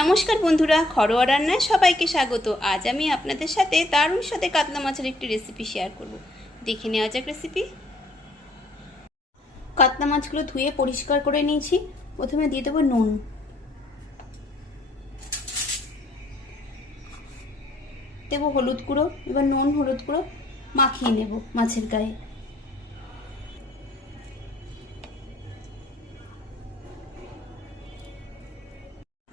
নমস্কার বন্ধুরা, ঘরোয়া রান্নায় সবাইকে স্বাগত। আজ আমি আপনাদের সাথে দারুণ সাথে কাতলা মাছের একটি রেসিপি শেয়ার করব। দেখে নেওয়া যাক রেসিপি কাতলা মাছগুলো ধুয়ে পরিষ্কার করে নিয়েছি। প্রথমে দিয়ে দেবো নুন। দেবো হলুদ গুঁড়ো। এবার নুন, হলুদ গুঁড়ো মাখিয়ে নেব মাছের গায়ে।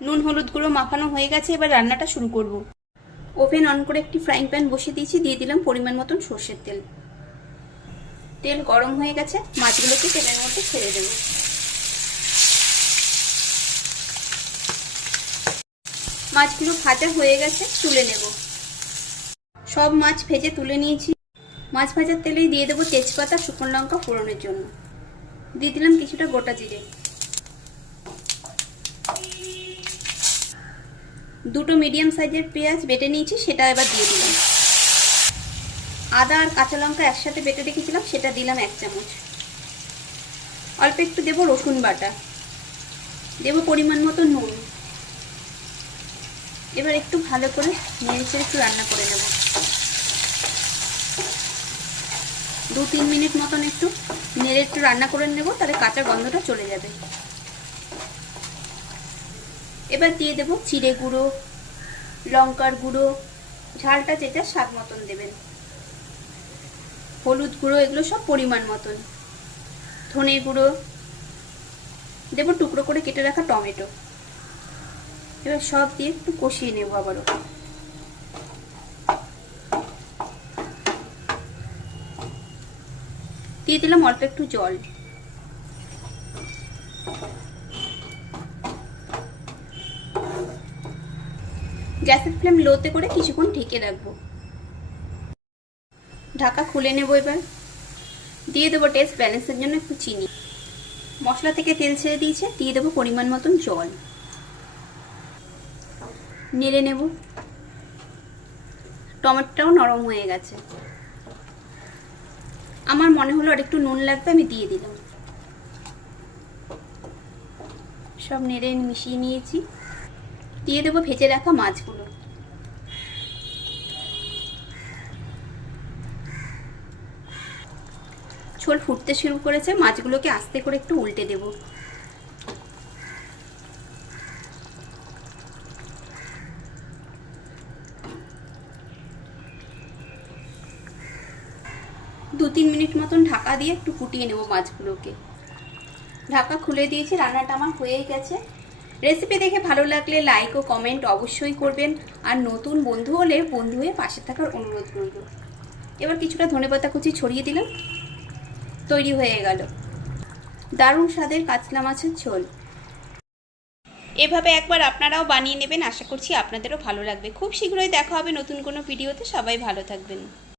নুন, হলুদ গুঁড়ো মাখানো হয়ে গেছে, এবার রান্নাটা শুরু করব। ওভেন অন করে একটি ফ্রাইং প্যান বসিয়ে দিয়েছি, দিয়ে দিলাম পরিমাণ মতন সর্ষের তেল। তেল গরম হয়ে গেছে, মাছগুলোকে তেলের মধ্যে ছেড়ে দেব। মাছগুলো ভাজা হয়ে গেছে, তুলে নেব। সব মাছ ভেজে তুলে নিয়েছি। মাছ ভাজার তেলেই দিয়ে দেবো তেজপাতা, শুকনো লঙ্কা ফোড়নের জন্য। দিয়ে দিলাম কিছুটা গোটা জিরে। দুটো মিডিয়াম সাইজের পেঁয়াজ বেটে নিয়েছি, সেটা এবার দিয়ে দিলাম। আদা আর কাঁচা লঙ্কা একসাথে বেটে রেখেছিলাম, সেটা দিলাম এক চামচ। অল্প একটু দেবো রসুন বাটা। দেবো পরিমাণ মতো নুন। এবার একটু ভালো করে নেড়ে একটু রান্না করে নেব। দু তিন মিনিট মতন একটু নেড়ে একটু রান্না করে নেব, তাহলে কাঁচা গন্ধটা চলে যাবে। এবার দিয়ে দেবো চিড়ে গুঁড়ো, লঙ্কার গুঁড়ো, ঝালটা যেটা স্বাদ মতন দেবেন। হলুদ গুঁড়ো, এগুলো সব পরিমাণ মতন। ধনে গুঁড়ো, দেবো টুকরো করে কেটে রাখা টমেটো। এবার সব দিয়ে একটু কষিয়ে নেব আবারও। দিয়ে দিলাম অল্প একটু জল। গ্যাসের ফ্লেম লোতে করে কিছুক্ষণ ঢেকে রাখব। ঢাকা খুলে নেব এবার। দিয়ে দেবো টেস্ট ব্যালেন্সের জন্য একটু চিনি। মশলা থেকে তেল ছেড়ে দিয়েছে, দিয়ে দেবো পরিমাণ মতন জল। নেড়ে নেব। টমেটোটাও নরম হয়ে গেছে। আমার মনে হলো আর একটু নুন লাগবে, আমি দিয়ে দিলাম। সব নেড়ে মিশিয়ে নিয়েছি। দিয়ে দেবো ভেজে রাখা মাছগুলো। ঝোল ফুটতে শুরু করেছে, মাছগুলোকে আস্তে করে একটু উল্টে দেব। দু তিন মিনিট মতন ঢাকা দিয়ে একটু ফুটিয়ে নেব মাছগুলোকে। ঢাকা খুলে দিয়েছি, রান্নাটা আমার হয়ে গেছে। রেসিপি দেখে ভালো লাগলে লাইক ও কমেন্ট অবশ্যই করবেন। আর নতুন বন্ধু হলে বন্ধু হয়ে পাশে থাকার অনুরোধ করব এবার কিছুটা ধনেপাতা কুচি ছড়িয়ে দিলাম। তৈরি হয়ে গেল। দারুণ স্বাদের কাতলা মাছের ঝোল। এভাবে একবার আপনারাও বানিয়ে নেবেন। আশা করছি আপনাদেরও ভালো লাগবে। খুব শীঘ্রই দেখা হবে নতুন কোনো ভিডিওতে। সবাই ভালো থাকবেন।